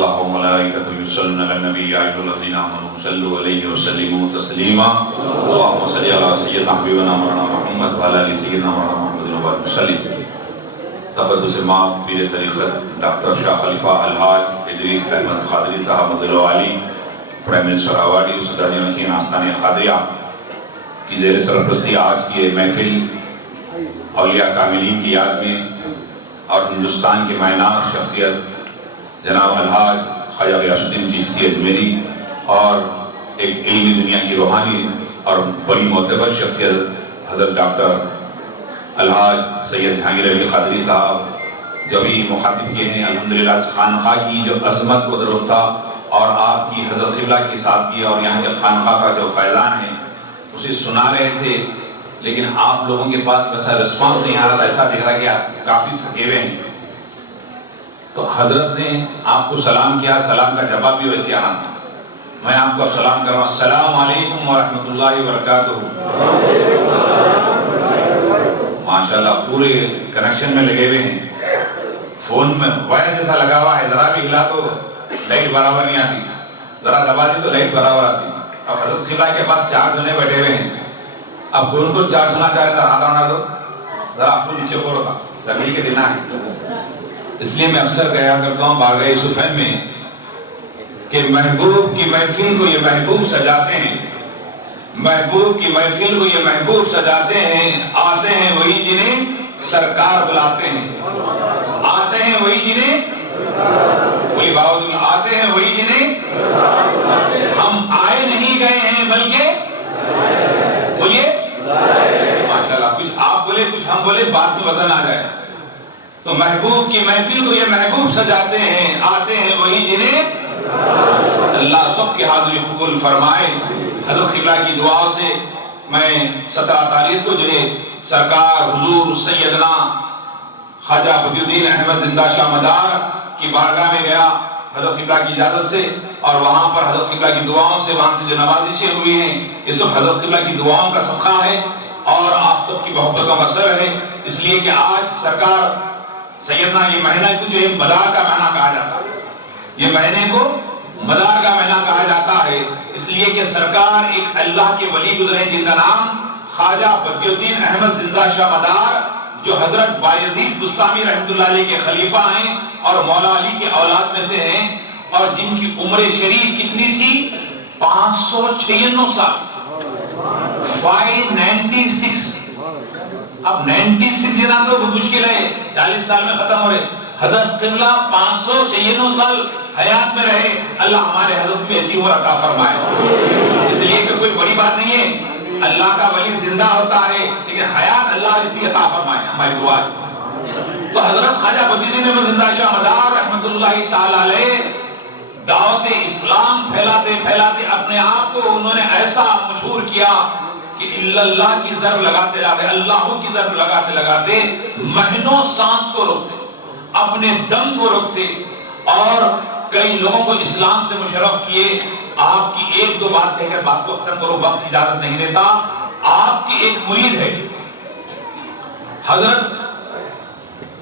اللہ و ملائکتہ یصلون علی النبی یا ایھا الذین آمنوا صلوا علیہ وسلموا تسلیما اللہم صل علی سیدنا حبیبنا مولانا محمد وعلی آل سیدنا مولانا محمد وبارک وسلم۔ تقدس امام پیر طریقت ڈاکٹر شاہ خلیفہ الحاج ادریس احمد قادری صاحب مظل علی پرائم منسٹر ایوارڈی صدر نشین آستانِ قادریہ کی زیر سرپرستی آج کی یہ محفل اولیاء کاملین کی یاد میں اور ہندوستان کے معنار شخصیت جناب الحاج خواجہ غیاث الدین چشتی اجمیری اور ایک علمی دنیا کی روحانی اور بڑی معتبر شخصیت حضرت ڈاکٹر الحاج سید جہانگیر علی قادری صاحب جو بھی مخاطب کیے ہیں، الحمدللہ خانقاہ کی جو عظمت کو درست تھا اور آپ کی حضرت قبلہ کی سادگی اور یہاں کے خانقاہ کا جو فیضان ہے اسے سنا رہے تھے، لیکن آپ لوگوں کے پاس ویسا رسپانس نہیں آ رہا تھا، ایسا دکھ رہا کہ آپ کافی تھکے ہوئے ہیں۔ تو حضرت نے آپ کو سلام کیا، سلام کا جواب بھی ویسے آنا تھا۔ میں آپ کو سلام کر رہا ہوں، السلام علیکم ورحمۃ اللہ وبرکاتہ۔ ماشاءاللہ پورے کنیکشن میں لگے ہوئے ہیں، فون میں وائر جیسا لگا ہوا ہے، ذرا بھی ہلا تو لائٹ برابر نہیں آتی، ذرا دبا دی تو لائٹ برابر آتی۔ اب حضرت قبلہ کے پاس چار جنے بیٹھے ہوئے ہیں، اب کون کو چارج ہونا چاہے تو ہاتھ اٹھا دو، ذرا آپ کو نیچے کو رکھا، سبھی کے دن آئے۔ اس لیے میں اکثر کہا کرتا ہوں بارگاہ یوسفین میں کہ محبوب کی محفل کو یہ محبوب سجاتے ہیں، محبوب کی محفل کو یہ محبوب سجاتے ہیں، آتے ہیں وہی جنہیں سرکار بلاتے ہیں، آتے ہیں وہی جنہیں بولی باوجود آتے ہیں وہی جنہیں ہم آئے نہیں گئے ہیں بلکہ بولیے ماشاءاللہ، کچھ آپ بولے کچھ ہم بولے، بات میں وزن آ جائے۔ تو محبوب کی محفل کو یہ محبوب سجاتے ہیں، آتے ہیں وہی جنہیں اللہ سب کی حاضری قبول فرمائے۔ حضرت قبلہ کی دعا سے میں 17 تاریخ کو جو ہے سرکار حضور سیدنا خواجہ بدی الدین احمد زندہ شاہ مدار کی بارگاہ میں گیا حضرت قبلہ کی اجازت سے، اور وہاں پر حضرت قبلہ کی دعاؤں سے وہاں سے جو نوازشیں ہوئی ہیں یہ سب حضرت قبلہ کی دعاؤں کا صدقہ ہے اور آپ سب کی محبتوں کا اثر ہے۔ اس لیے کہ آج سرکار سیدنا یہ مہینہ کو جو ہے مدار کا مہینہ کہا جاتا ہے، یہ مہینے کو مدار کا مہینہ کہا جاتا ہے، اس لیے کہ سرکار ایک اللہ کے ولی گزرے جن کا نام خواجہ بدی الدین احمد زندہ شاہ مدار، جو حضرت بایزید بستامی رحمۃ اللہ علیہ کے خلیفہ ہیں اور مولا علی کے اولاد میں سے ہیں، اور جن کی عمر شریف کتنی تھی 596 سال 596۔ اب 96 جناب تو مشکل ہے، 40 سال میں ختم ہو رہے۔ حضرت قبلہ 596 سال حیات میں رہے، اللہ ہمارے حضرت بھی ایسی عمر عطا فرمائے۔ اس لیے کہ کوئی بڑی بات نہیں ہے، اللہ کا ولی زندہ ہوتا ہے لیکن حیات اللہ اتنی عطا فرمائے، ہماری دعا ہے۔ تو حضرت خواجہ بدی الدین احمد زندہ شاہ مدار رحمۃ اللہ تعالی علیہ دعوت اسلام پھیلاتے پھیلاتے اپنے آپ کو انہوں نے ایسا مشہور کیا کہ اللہ کی ضرب لگاتے جاتے، اللہ کی ضرب لگاتے لگاتے مہینوں سانس کو روکتے، اپنے دم کو روکتے، اور کئی لوگوں کو اسلام سے مشرف کیے۔ آپ کی ایک دو بات کہہ کر بات کو ختم کرو، وقت اجازت نہیں دیتا۔ آپ کی ایک مرید ہے حضرت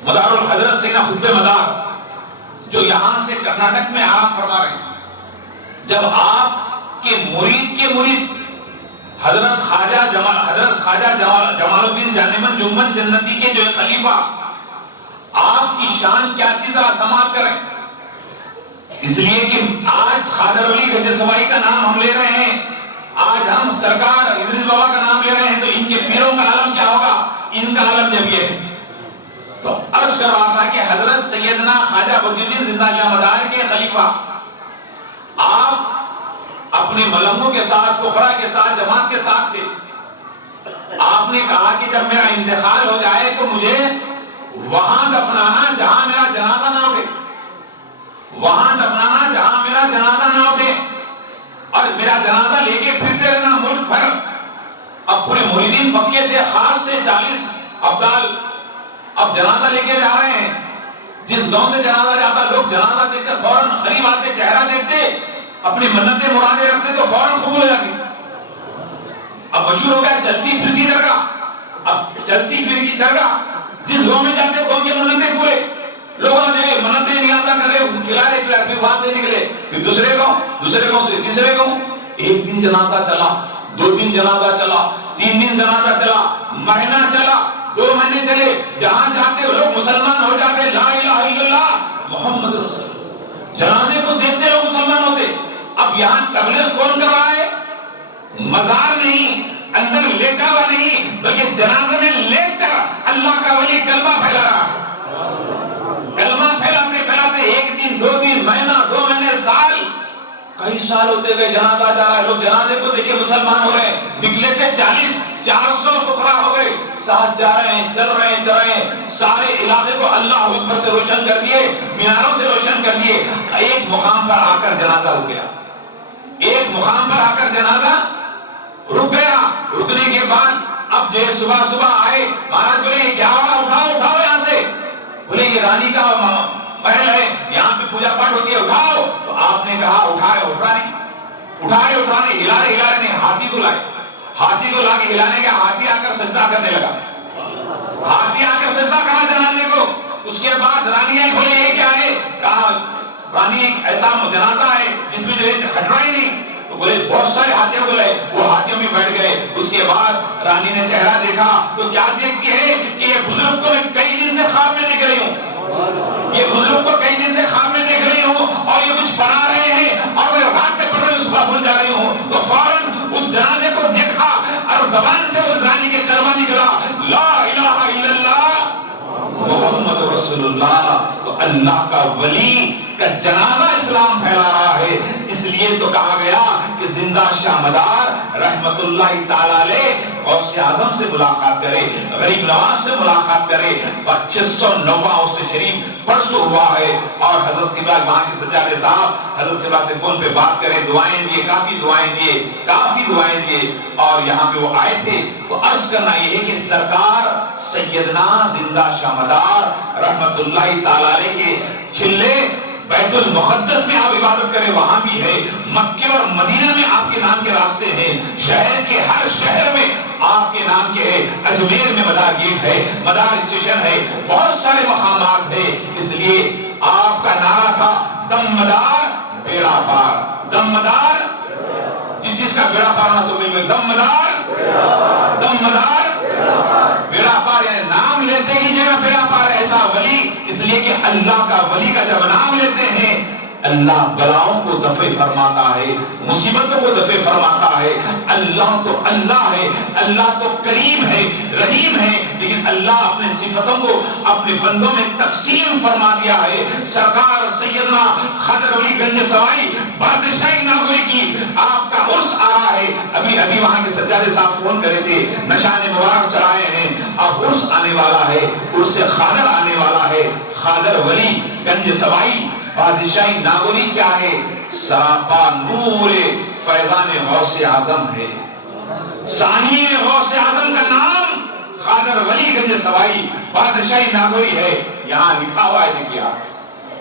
مدار الحضرت سیدنا خطب مدار، جو یہاں سے کرناٹک میں آرام فرما رہے ہیں۔ جب آپ کے مرید حضرت خواجہ جمال الدین جانمن جنبن جنتی کے جو خلیفہ، آپ کی شان کیا تھی ذرا سماعت کریں۔ اس لیے کہ آج خادر علی گنج سوائی کا نام ہم لے رہے ہیں، آج ہم سرکار ادریس بابا کا نام لے رہے ہیں، تو ان کے پیروں کا عالم کیا ہوگا، ان کا عالم جب یہ ہے۔ تو عرض کر رہا تھا کہ حضرت سیدنا خواجہ بدی الدین زندہ شاہ مدار کے خلیفہ، آپ اپنے ملنگوں کے ساتھ، فقراء کے ساتھ، جماعت کے ساتھ تھے۔ آپ نے کہا کہ جب میرا انتقال ہو جائے تو مجھے وہاں دفنانا جہاں میرا جنازہ نہ اٹھے، وہاں دفنانا جہاں میرا جنازہ نہ اٹھے، اور میرا جنازہ لے کے پھرتے رہنا ملک بھر۔ اب پورے مریدین پکے تھے، خاص تھے، 40 ابدال اب جنازہ لے کے جا رہے ہیں۔ جس گاؤں سے جنازہ جاتا لوگ جنازہ دیکھ کر فوراً قریب آتے، چہرہ دیکھتے، اپنی منتیں مرادیں رکھتے تو فوراً قبول ہو جاتی۔ اب مشہور ہو گیا چلتی پھرتی درگاہ، اب چلتی پھرتی درگاہ، جس گاؤں میں جاتے گاؤں کی منتیں پورے۔ لوگوں نے منتیں نیازاں کرے، کھلائے پھر وہاں سے نکلے، پھر دوسرے گاؤں سے تیسرے گاؤں. ایک دن جنازہ چلا، 2 دن جنازہ چلا، 3 دن جنازہ چلا، مہینہ چلا، 2 مہینے چلے. جہاں جاتے لوگ مسلمان ہو جاتے، لا الہ الا اللہ محمد رسول اللہ. جنازے کو دیکھتے لوگ مسلمان ہوتے. اب یہاں تبلیغ کون کر رہا ہے؟ مزار نہیں، اندر لیٹا ہوا نہیں، بلکہ جنازے میں لیٹ کر اللہ کا ولی کلمہ پھیلا رہا. کلمہ پھیلاتے پھیلاتے 1 دن 2 دن مہینہ 2 مہینے سال، کئی سال ہوتے گئے. جنازہ جا رہا ہے، لوگ جنازے کو دیکھے مسلمان ہو رہے ہیں. نکلے تھے 40-400 فقراء ہو گئے. ساتھ جا رہے ہیں، چل رہے ہیں، سارے علاقے کو اللہ اکبر سے روشن کر دیے، میناروں سے روشن کر دیے. ایک مقام پر آ کر جنازہ رک گیا. ایک مقام پر آ کر جنازہ رک گیا. رکنے کے بعد اب جو صبح آئے، مہاراج بولے یہ کیا ہوا؟ اٹھاؤ یہاں سے. بولے یہ رانی کا محل ہے، یہاں پہ پوجا پاٹ ہوتی ہے، اٹھاؤ. تو آپ نے کہا اٹھائے، ہلا رہے نہیں. ہاتھی کو لا کے ہلانے کا، ہاتھی آ کر سجدہ کرنے لگا. ہاتھی آ کر سجدہ کرا جنازے کو. اس کے بعد رانی آئی، بولے یہ کیا ہے؟ کہا رانی ایک ایسا جنازہ ہے جس میں جو ہے کھٹرا ہی نہیں. تو بولے بہت سارے ہاتھیوں کو لائے، وہ ہاتھیوں میں بیٹھ گئے. اس کے بعد رانی نے چہرہ دیکھا تو کیا دیکھتی ہے کہ یہ بزرگ کو میں کئی دن سے خواب میں دیکھ رہی ہوں، یہ بزرگ کو کئی دن سے خواب میں دیکھ رہی ہوں، اور یہ کچھ پڑھا رہے ہیں اور میں رات میں پڑھ رہی ہوں، صبح بھول جا رہی ہوں. تو فوراً اس جنازے کو دیکھا اور زبان سے اس رانی کے کلمہ نکلا، لا الہ الا اللہ محمد رسول اللہ. تو اللہ کا ولی کا جنازہ اسلام پھیلا رہا ہے. اس لیے تو کہا گیا کہ زندہ شاہ مدار رحمت اللہ تعالی علیہ غوث اعظم سے ملاقات کرے، غریب نواز سے ملاقات کرے. 609 اس سے شریف پرسوں ہوا ہے. اور حضرت قبلہ وہاں کے سجادے صاحب حضرت قبلہ سے فون پہ بات کرے، دعائیں دیے، کافی دعائیں دیے. اور یہاں پہ وہ آئے تھے. تو عرض کرنا یہ ہے کہ سرکار سیدنا زندہ شاہ مدار رحمت اللہ تعالی علیہ کے چھلے بیت المقدس میں آپ عبادت کریں، وہاں بھی ہے. مکہ اور مدینہ میں آپ کے نام کے راستے ہیں. شہر کے ہر شہر میں آپ کے نام کے ہے. اجمیر میں مدار گیٹ ہے، مدار اسٹیشن ہے، بہت سارے مقامات ہیں. اس لیے آپ کا نعرہ تھا دم مدار بیڑا پار. دم مدار جس کا بیڑا پار نہ سو مل، دم مدار بیڑا پار. یعنی نام لیتے ہی جگہ بیڑا پار. ایسا ولی، اس لیے کہ اللہ کا ولی کا جب نام لیتے ہیں اللہ بلاؤں کو دفع فرماتا ہے، مصیبتوں کو دفع فرماتا ہے. اللہ تو اللہ ہے، اللہ تو کریم ہے، رحیم ہے. لیکن اللہ اپنے صفتوں کو اپنے بندوں میں تقسیم فرما دیا ہے. سرکار سیدنا خضر علی گنج سوائی بادشاہی ناگوری کی آپ کا عرس آ رہا ہے. ابھی وہاں کے سجادے صاحب فون کرے تھے، نشان مبارک چڑھائے ہیں. اب عرس آنے والا ہے، عرس خضر آنے والا ہے. خضر ولی گنج سوائی بادشاہی ناگوری کیا ہے؟ سراپا نور فیضان غوث اعظم ہے. ثانی غوث اعظم کا نام خضر ولی گنج سوائی بادشاہی ناگوری ہے. یہاں لکھا ہوا ہے دیکھیا،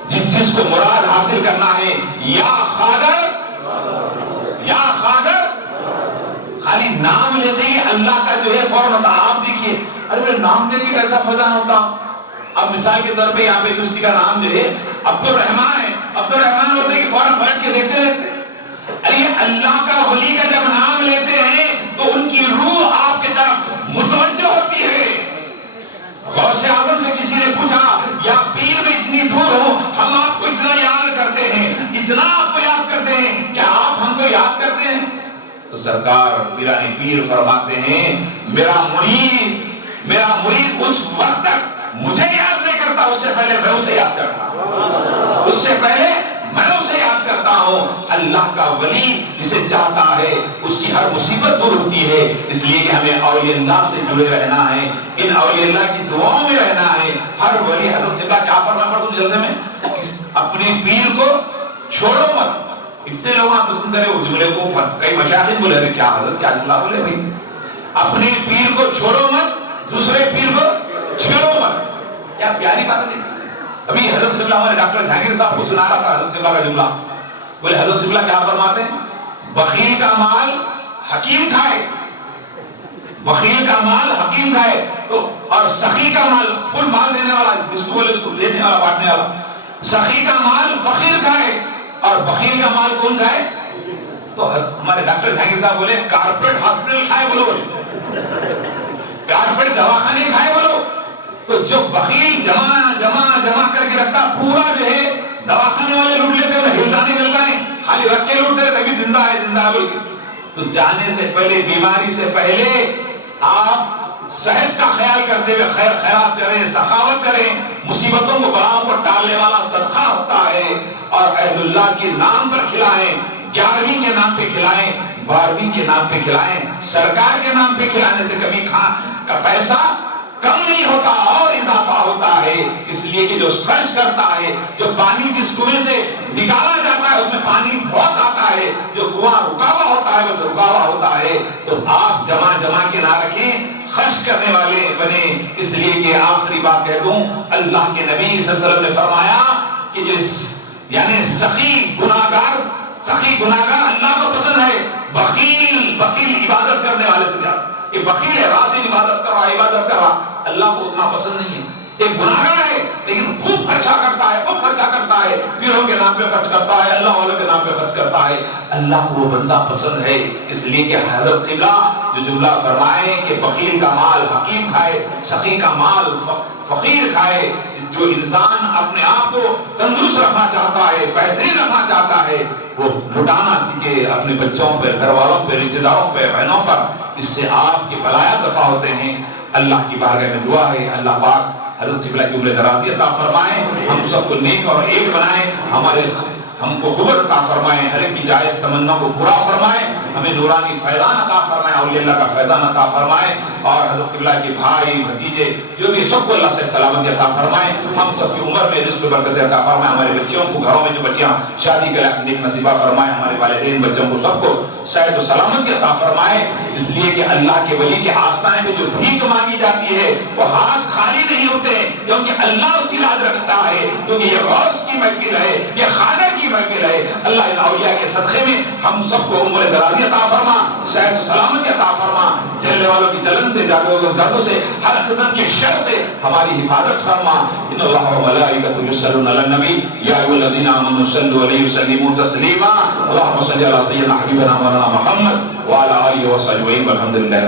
جس کو مراد حاصل کرنا ہے، یا خضر خالی نام لیتے ہی اللہ کا جو ہے فوراً ہوتا. آپ دیکھیے، ارے نام لے کے کیسا فیضان ہوتا. اب مثال کے طور پہ یہاں پہ کسی کا نام جو ہے عبد الرحمن ہے، عبد الرحمن ہوتے کہ فوراً پلٹ کے دیکھتے رہتے. ارے اللہ کا ولی کا جب نام لیتے ہیں تو ان کی روح آپ کی طرف متوجہ ہوتی ہے. غوث اعظم سے کسی نے پوچھا، یا پیر میں اتنی دور ہو، ہم آپ کو اتنا یاد کرتے ہیں، اتنا آپ کو یاد کرتے ہیں، کیا آپ ہم کو یاد کرتے ہیں؟ تو سرکار پیرانی پیر فرماتے ہیں، میرا مرید اس وقت تک مجھے یاد نہیں کرتا، اس سے پہلے میں اسے یاد کرتا ہوں. اللہ کا ولی جسے چاہتا ہے اس کی ہر مصیبت دور ہوتی ہے. اس لیے کہ ہمیں اولیاء اللہ سے جڑے رہنا ہے، ان اولیاء اللہ کی دعاؤں میں رہنا ہے. ہر ولی حضرت قبلہ کیا فرمایا پڑھو جلسے میں، اپنے پیر کو چھوڑو مت. اتنے لوگ آپ پسند کرے اس جملے کو، کئی مشاہد بولے رہے کیا حضرت کیا جملہ بولے بھائی، اپنے پیر کو چھوڑو مت، دوسرے پیر کو چھوڑو مت. کیا پیاری بات ہے. ابھی حضرت قبلہ ہمارے ڈاکٹر جہانگیر صاحب کو سنا رہا تھا حضرت قبلہ کا جملہ. بولے حضرت قبلہ کیا فرماتے ہیں، بخیل کا مال حکیم کھائے، بخیل کا مال حکیم کا ہے تو، اور سخی کا مال فل مال دینے والا، جس کو بولے اس کو دینے والا، بانٹنے والا، سخی کا مال فقیر کا ہے اور بخیل کا مال کون کا ہے؟ تو ہمارے ڈاکٹر جہانگیر صاحب بولے کارپوریٹ ہاسپٹل کھائے بولو، کارپوریٹ دواخانے کھائے بولو. تو جو بخیل جمع کر کے رکھتا پورا جو ہے دواخانے والے لوٹ لیتے ہیں، ہلکانے ملکائیں خالی رکھ کے لوٹتے رہتے، ابھی زندہ ہے بول کے. تو جانے سے پہلے، بیماری سے پہلے آپ صحت کا خیال کرتے ہوئے خیر خیرات کریں، سخاوت کریں. مصیبتوں کو بلاؤں کو ٹالنے والا صدقہ ہوتا ہے. اور اہل اللہ کے نام پر کھلائیں، 11ویں کے نام پہ کھلائیں، 12ویں کے نام پہ کھلائیں. سرکار کے نام پہ کھلانے سے کبھی کا پیسہ کم نہیں ہوتا اور اضافہ ہوتا ہے. اس لیے کہ جو خرچ کرتا ہے، جو پانی جس کنویں سے نکالا جاتا ہے اس میں پانی بہت آتا ہے، جو کنواں رکا ہوا ہوتا ہے وہ رکا ہوا ہوتا ہے. تو آپ جمع کے نہ رکھیں، خرچ کرنے والے بنے. اس لیے کہ آخری بات کہہ دوں، اللہ کے نبی صلی اللہ علیہ وسلم نے فرمایا کہ یعنی سخی گناہگار اللہ کو پسند ہے، بخیل عبادت کرنے والے سے زیادہ. کہ بخیل ہے، رات دن عبادت کر رہا، عبادت کر رہا، اللہ کو اتنا پسند نہیں ہے. ایک گناہگار ہے لیکن خوب خرچہ کرتا ہے، پیروں کے نام پہ خرچ کرتا ہے، اللہ والوں کے نام پہ خرچ کرتا ہے. اللہ کو وہ بندہ پسند ہے. اس لیے کہ حضرت قبلہ جو جملہ فرمائے کہ بخیل کا مال حکیم کھائے، سخی کا مال فقیر کھائے. جو انسان اپنے آپ کو تندرست رکھنا چاہتا ہے، بہترین رکھنا چاہتا ہے، وہ لٹانا سیکھے اپنے بچوں پہ، گھر والوں پہ، رشتہ داروں پہ، بہنوں پر. اس سے آپ کے بلایا دفع ہوتے ہیں. اللہ کی بارگاہ میں دعا ہے اللہ پاک حضرت قبلہ کی عمر دراز عطا فرمائے، ہم سب کو نیک اور ایک بنائے، ہم کو خبر عطا فرمائے، ہر ایک کی جائز تمنا کو پورا فرمائے، ہمیں نورانی فیضان عطا فرمائے، اولیاء اللہ کا فیضان عطا فرمائے. اور حضرت قبلہ کے بھائی بھتیجے جو بھی سب کو اللہ سے سلامتی عطا فرمائے. ہم سب کی عمر میں رزق برکت عطا فرمائے. ہمارے بچوں کو، گھروں میں جو بچیاں شادی کے لائق نیک نصیبہ فرمائے. ہمارے والدین بچوں کو سب کو صحت و سلامتی عطا فرمائے. اس لیے کہ اللہ کے ولی کے آستانے پہ جو بھیک مانگی جاتی ہے وہ ہاتھ خالی نہیں ہوتے ہیں، کیونکہ اللہ اس کی لاج رکھتا ہے. کیونکہ یہ غوث کی محفل ہے، یہ خواجہ کی محفل ہے. اللہ ان اولیاء کے صدقے میں ہم سب کو عمر درازی عطا فرما، صحت و سلامتی عطا فرما. جلنے والوں کی جلن سے، جادو سے، ہر قسم کی شر سے ہماری حفاظت فرما. ان اللہ و ملائکۃ یصلون علی النبی یا ایھا الذین آمنوا صلوا علیہ وسلموا تسلیما. اللهم صل علی سیدنا حبیبنا مولانا محمد وعلی آلہ وصحبہ والحمد للہ.